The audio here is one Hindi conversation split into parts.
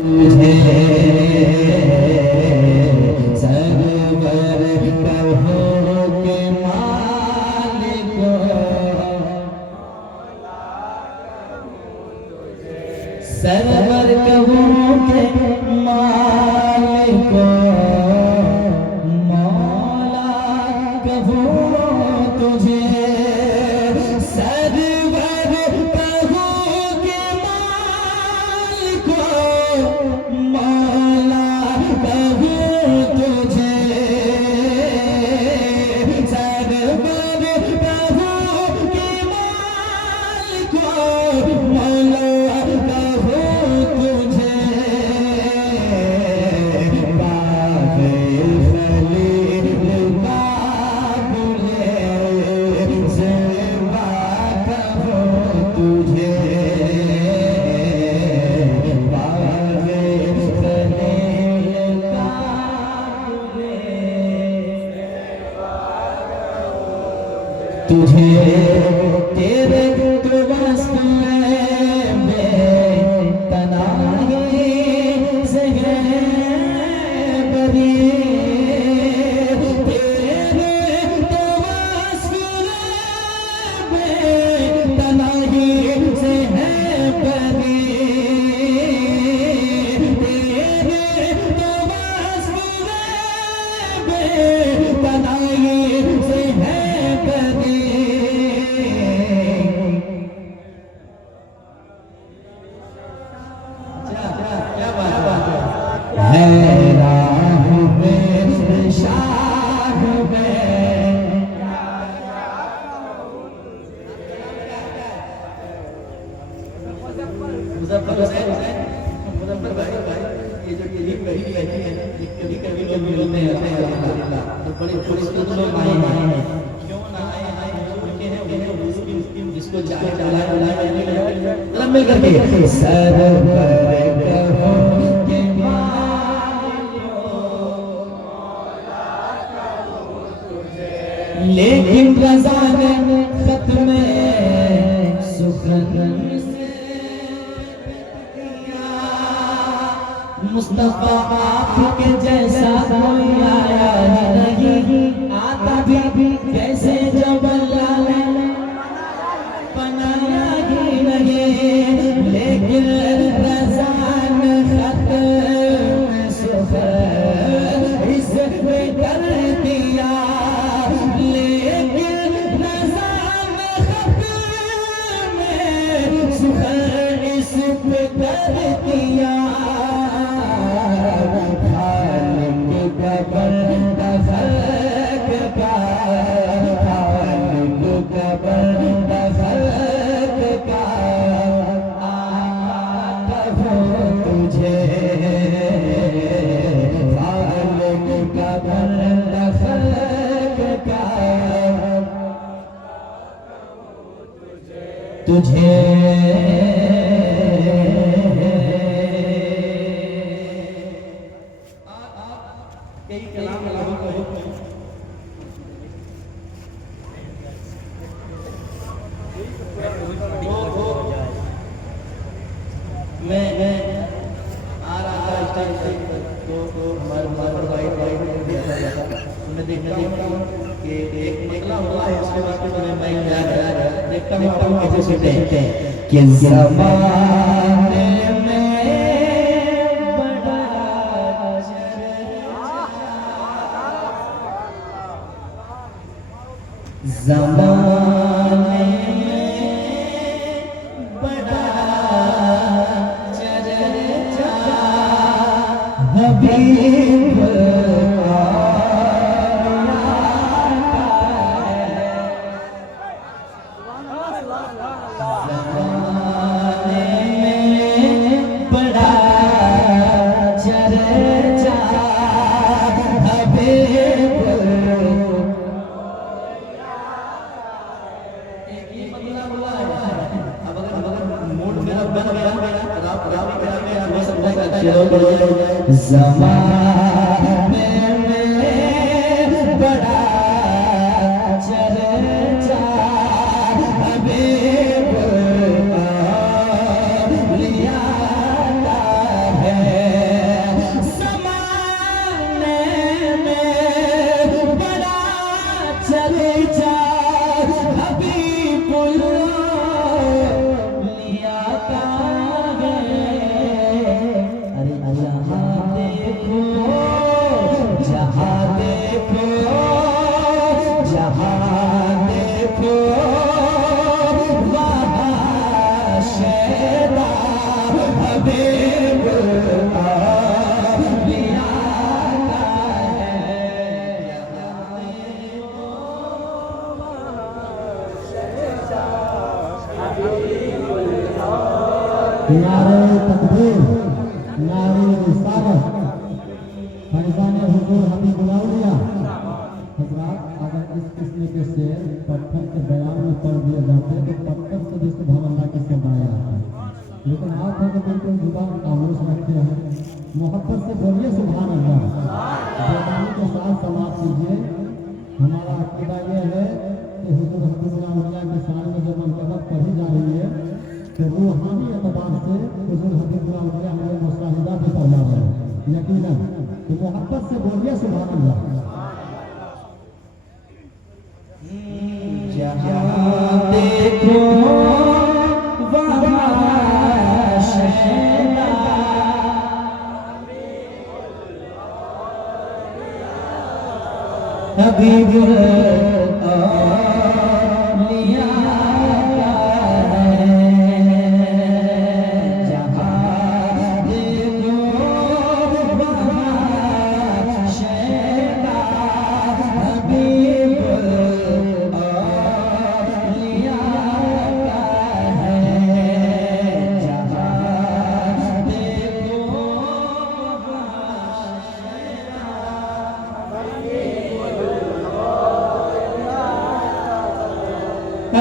तुझे सरवर कहो के मालिक सरवर कहो के मालिक मौला कहो तुझे सरवर कहो के मालिक मौला कहो तुझे सरवर कहो के मालिक मौला कहो तुझे बाग़े खलील काबुले ज़िंदा कहो तुझे बाग़े खलील काबुले तुझे तेरे वस्फ़ में बेतनाही से है बरी तेरे वस्फ़ में बेतनाही से है बरी तेरे वस्फ़ में बेतनाही से है बरी मिल करके सरवर कहो के लेकिन रज़ा ने खत में सुखन मुस्तफा आपके जैसा कोई आया नहीं आता भी कैसे जबल बनाया ही नहीं लेकिन रज़ा ने खत में सुखन इसमें कर दिया लेकिन रज़ा ने खत में सुखन इसमें कर दिया तुझे कई कलाम मैं आ रहा था स्टेज पर तो हमारे भाई उन्हें देखता हूँ कि एक निकला हुआ है उसके बाद मैं माइक जा रहा है देखता हूँ कैसे सुनते हैं कि ज़माने में बड़ा ज़माने में बड़ा चर्चा हबीब ज़माने में बड़ा चर्चा हबीब लिया है मोहब्बत से बोलिए सुभान अल्लाह। बेमानी के साथ समाप्त कीजिए। हमारा अकीदा ये है कि हुजूर हबीबुल्लाह औलिया के शान में जब मंक़बत पढ़ी जा रही है तो रूहानी एतबार से हुजूर हबीबुल्लाह औलिया हमें मुशाहिदा भी फरमा रहे हैं यकीनन। तो मोहब्बत से बोलिए सुभान अल्लाह। जहाँ देखो वहाँ शैतान, हबीबुल औलिया का है। जहाँ देखो वहाँ शैतान, हबीबुल औलिया का है। जहाँ देखो वहाँ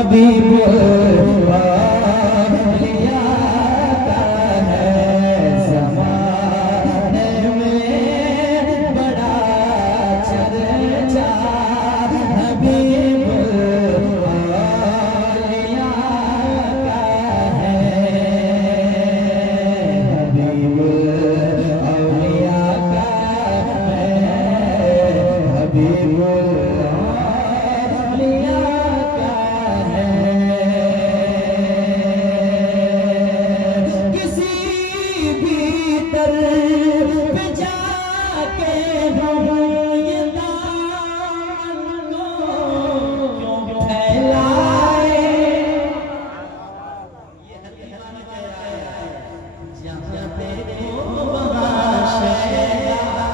हबीबुल औलिया का है। ज़माने में बड़ा चर्चा, हबीबुल औलिया का है। हबीबुल औलिया का है। हबीबुल औलिया का है। किसी भी दर पे जाके हम ये दामन को क्यों फैलाए। जहाँ देखो वहाँ शैतान,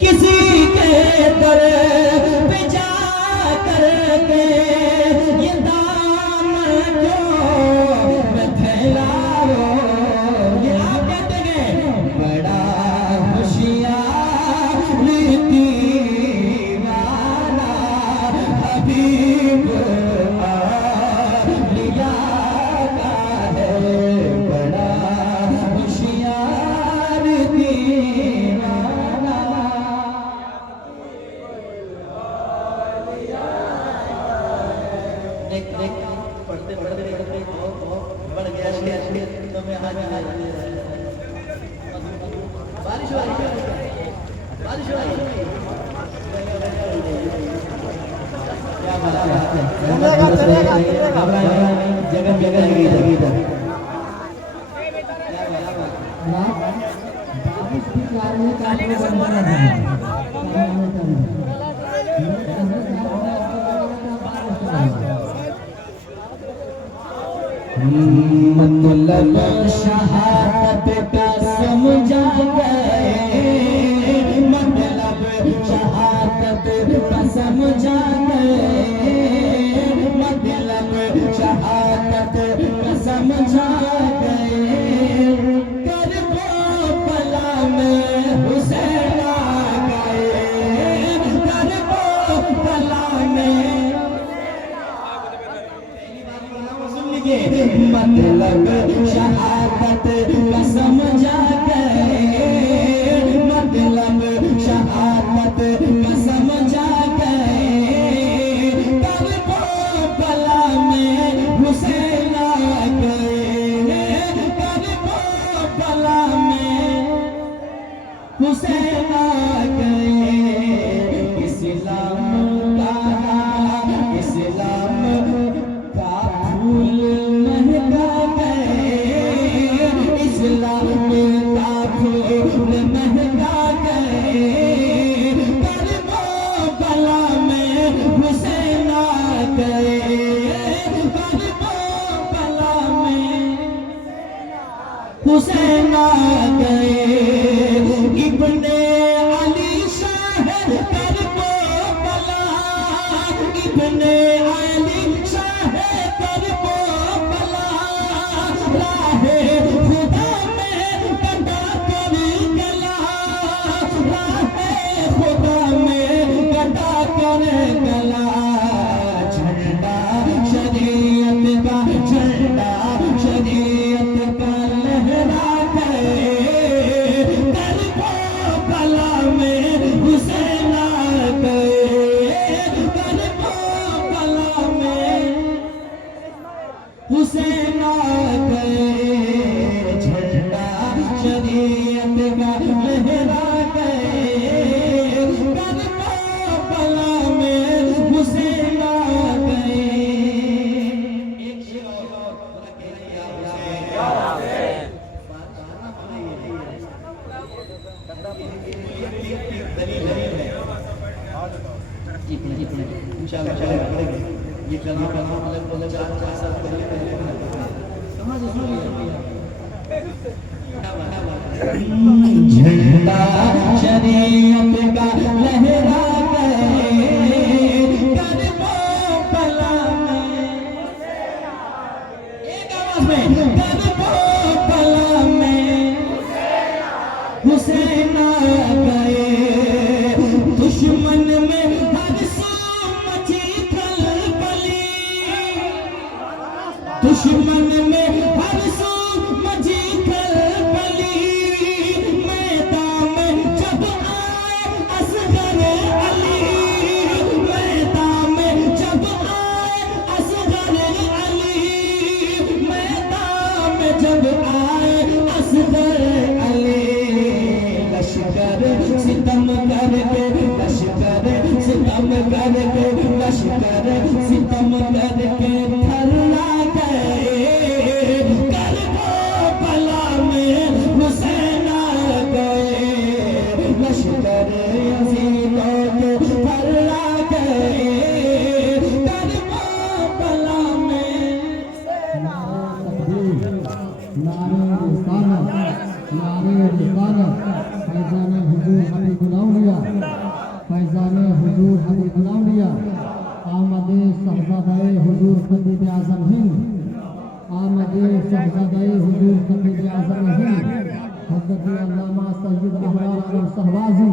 किसी के दर पे जा करके ये दामन क्यों मैं फैलाओ। ये आप कहते हैं बड़ा होशियार दीवाना, हबीबुल औलिया का है। बड़ा होशियार दीवाना, देख देख पढ़ते पढ़ते पढ़ते बहुत बढ़ गया तो मैं आज बारिश हो रही है। बारिश हो रही है। क्या बात है। चलेगा जगह जगह इधर बारिश की कारणे का आपको बंधन है। मतलब शहादत का समझा गए, मतलब शहादत का समझा गए, मतलब शहादत का समझा गए। करबला में हुसैन आ गए, करबला में मतलब शहादत का समझा गए, मतलब शहादत का समझा गए। करबला में हुसैन आ गए, करबला में हुसैन आ गए। इस्लाम का फूल महका गए, इस्लाम का फूल महका गए। करबला में हुसैन आ गए, करबला में हुसैन आ गए। इब्ने अली शाह करबला, इब्ने अली शाह करबला, राहे खुदा में कटा कर गला, राहे खुदा में कटा कर गला। झंडा शरीयत का, झंडा हुसैन आ गए, झंडा शरीयत का लहरा गए, करबला में हुसैन आ गए। एक शेर और बोला कह रहे या हुसैन, दलील है जी इंशाल्लाह पढ़ेंगे। ये कलमा मतलब 4 साल पहले समझ सुन लिया। झंडा शरीयत का लहरा गए, करबला में एक आवाज में, करबला में हुसैन आ गए, दुश्मन में हर सू मची खलबली, दुश्मन में हर सू मची खलबली, मैदान में जब आए असगर अली, मैदान में जब आए असगर अली, मैदान में जब आए असगर अली, लश्कर सितम करके, लश्कर सितम करके, लश्कर सितम करके थर्रा गए, करबला में हुसैन आ गए, लश्कर अज़ीज़ों के थर्रा गए, करबला में। नारे रिसालत, नारे रिसालत, फैज़ान हुजूर हबीबुल औलिया, फैज़ान हुजूर हबीबुल औलिया, आमदे शहज़ादे हुजूर खतीब आज़म हिंद, आमदे शहज़ादे हुजूर खतीब आज़म हिंद, हज़रत अल्लामा सय्यद अहरार आलम शहबाजी,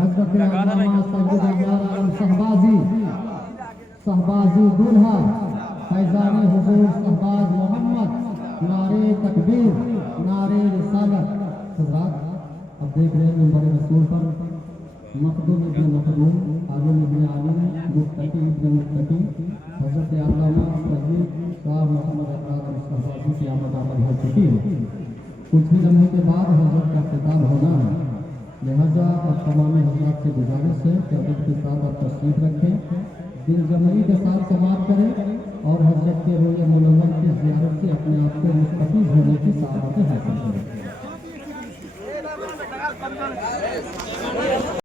हज़रत अल्लामा सय्यद अहरार आलम शहबाजी, शहबाजी दूल्हा फैज़ान हुजूर शहबाज मोहम्मद, नारे तकबीर, नारे रिसालत। हज़रात अब देख रहे हैं मिंबर रसूल पर मखदूम इब्न मखदूम, आलिम इब्न आलिम, मुत्तकी इब्न मुत्तकी, हज़रत अल्लामा सय्यद शाह मोहम्मद अहरार शहबाजी की आमद हो चुकी है। कुछ ही लम्हे के बाद हज़रत का खिताब होना है, लिहाजा अब तमाम हज़रात से गुजारिश है कि अदब के साथ आप तशरीफ रखें, दिल जमई के साथ समाप्त करें और हज़रत के रोज़े मुनव्वर की ज़ियारत से अपने आप को मुस्तफ़ीज़ होने की सआदत हासिल करें।